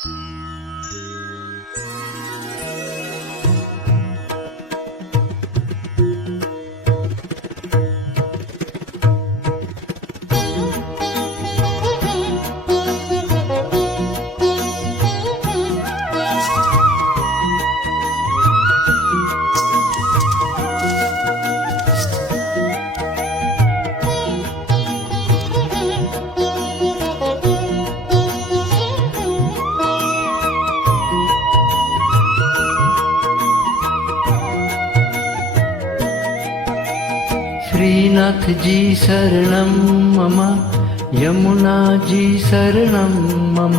श्रीनाथ जी शरणं मम, यमुना जी शरणं मम,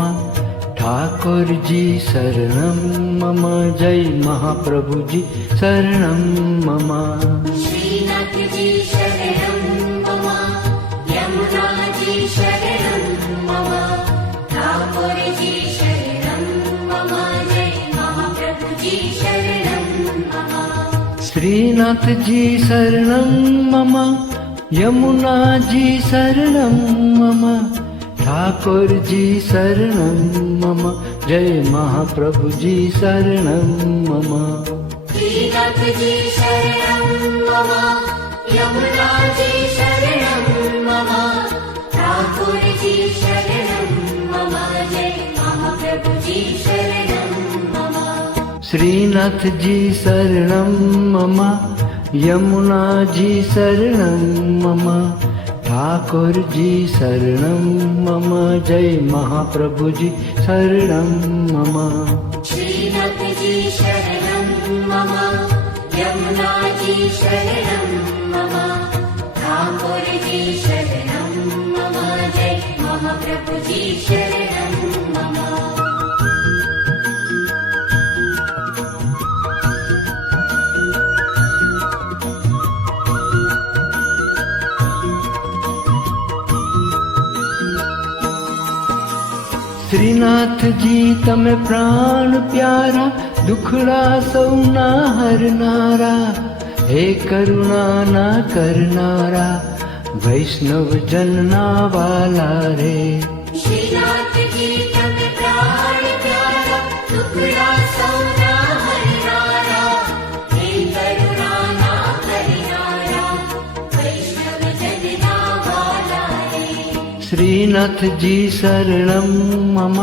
ठाकुर जी शरणं मम, जय महाप्रभु जी शरणं मम। श्रीनाथ जी शरणं मम, यमुना जी शरणं मम, ठाकुर जी शरणं मम, जय महाप्रभु जी शरणं मम। श्रीनाथ जी शरणं मम, यमुना जी शरणं मम, ठाकुर जी शरणं मम, जय महाप्रभु जी शरणं मम। श्रीनाथ जी शरणं मम, यमुना जी शरणं मम, ठाकुर जी शरणं मम, जय महाप्रभु जी शरणं मम। श्रीनाथ जी शरणं मम, यमुना जी शरणं मम, ठाकुर जी शरणं मम, जय महाप्रभु जी शरणं मम। श्रीनाथ जी शरणं मम, यमुना जी शरणं मम, ठाकुर जी शरणं मम, जय महाप्रभु जी शरणं मम। श्रीनाथ जी तमे प्राण प्यारा, दुखड़ा सौना हरनारा, हे करुणा ना करनारा, वैष्णव जनना वाला रे। श्रीनाथ जी तमे प्राण प्यारा, दुखड़ा सौना हरनारा, हे करुणा ना करनारा, वैष्णव जनना वाला रे। श्रीनाथ जी शरणं मम,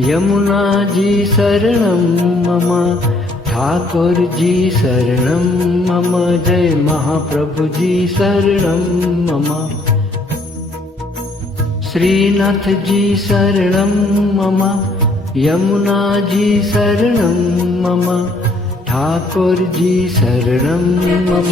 यमुना जी शरणं मम, ठाकुर जी शरणं मम, जय महाप्रभु जी शरणं मम। श्रीनाथ जी शरणं मम, यमुना जी शरणं मम, ठाकुर जी शरणं मम।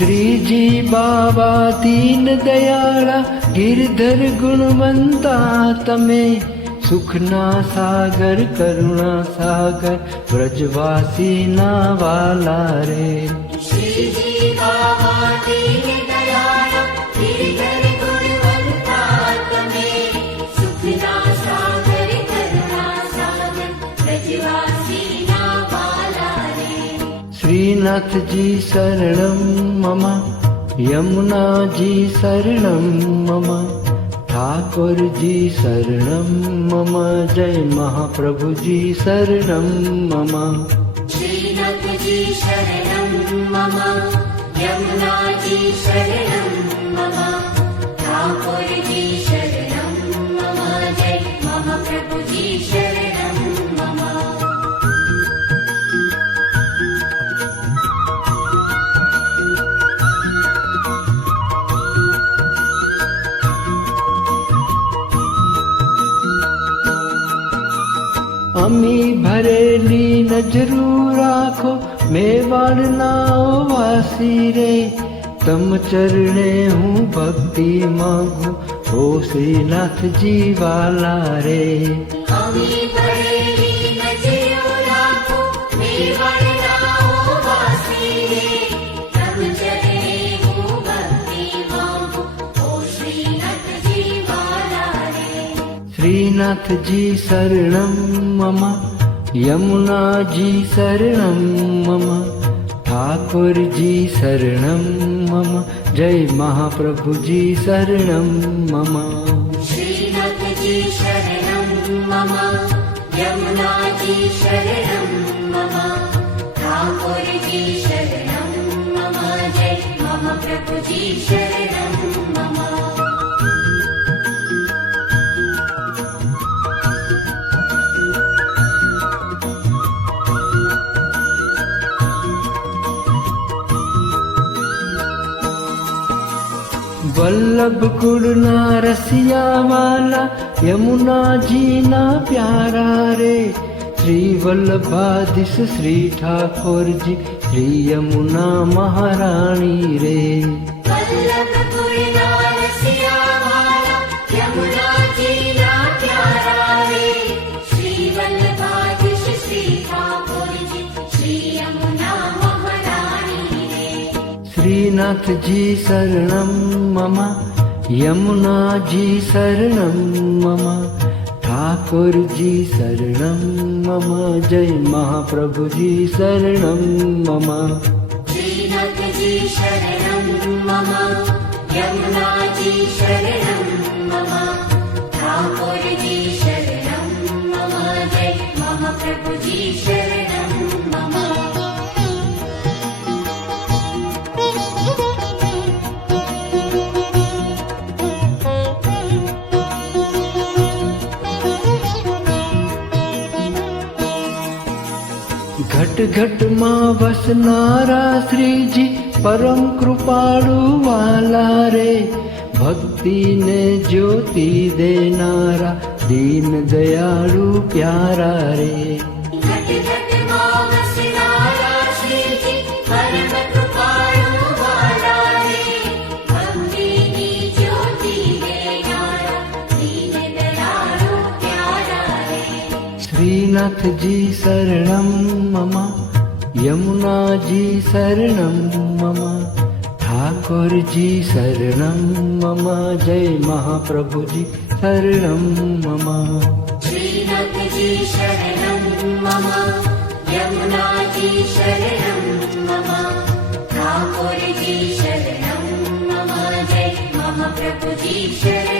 श्री जी बाबा दीन दयाला, गिरधर गुणवंता तमे, सुखना सागर करुणा सागर, ब्रजवासी ना वाला रे। श्री जी बाबा दीन दयाला, गिरधर गुणवंता तमे, सुखना सागर करुणा सागर, ब्रजवासी ना वाला रे। श्रीनाथ जी शरणं मम, यमुना जी शरणं मम, ठाकुर जी शरणं मम, जय महाप्रभु जी शरणं मम। श्रीनाथ जी शरणं मम, यमुना जी शरणं मम, ठाकुर जी शरणं मम, जय महाप्रभु जी शरणं मम। अमी भरेली नजरू राखो, मेवाड़ नाओ वासी रे, तम चरणे हूँ भक्ति मांगू, ओ श्रीनाथ जी वाला रे। अमी भरेली नजरू राखो, मेवाड़ नाओ वासी रे, तम चरणे हूँ भक्ति मांगू, ओ श्रीनाथ जी वाला रे। श्रीनाथ जी शरणं मम, यमुना जी शरणं मम, ठाकुर जी शरणं मम, जय महाप्रभु जी शरणं मम। श्रीनाथ जी शरणं मम, यमुना जी शरणं मम, ठाकुर जी शरणं मम, जय महाप्रभु जी शरणं मम। वल्लभ कुल ना रसिया वाला, यमुना जी ना प्यारा रे, श्री वल्लभाधीश श्री ठाकुर जी, श्री यमुना महारानी रे। वल्लभ कुल ना रसिया वाला, यमुना जी ना प्यारा रे, श्री वल्लभाधीश श्री ठाकुर जी, श्री यमुना महारानी रे। श्रीनाथ जी शरणं मम, यमुना जी शरणं मम, ठाकुर जी शरणं मम, जय महाप्रभु जी शरणं मम। श्रीनाथ जी शरणं मम, यमुना जी शरणं मम, ठाकुर जी शरणं मम, जय महाप्रभु जी शरणं मम। घट घट मां वसनारा श्री जी, परम कृपाळु वाला रे, भक्ति ने ज्योति देनारा, दीन दयाळु प्यारा रे। घट घट मां वसनारा श्री जी, परम कृपाळु वाला रे, भक्तिनी ज्योति देनारा, दीन दयाळु प्यारा रे। श्रीनाथ जी शरणं मम, यमुना जी शरणं मम, ठाकुर जी शरणं मम, जय महाप्रभु जी शरणं मम। श्रीनाथ जी शरणं मम, यमुना जी शरणं मम, ठाकुर जी शरणं मम, जय महाप्रभु जी शरणं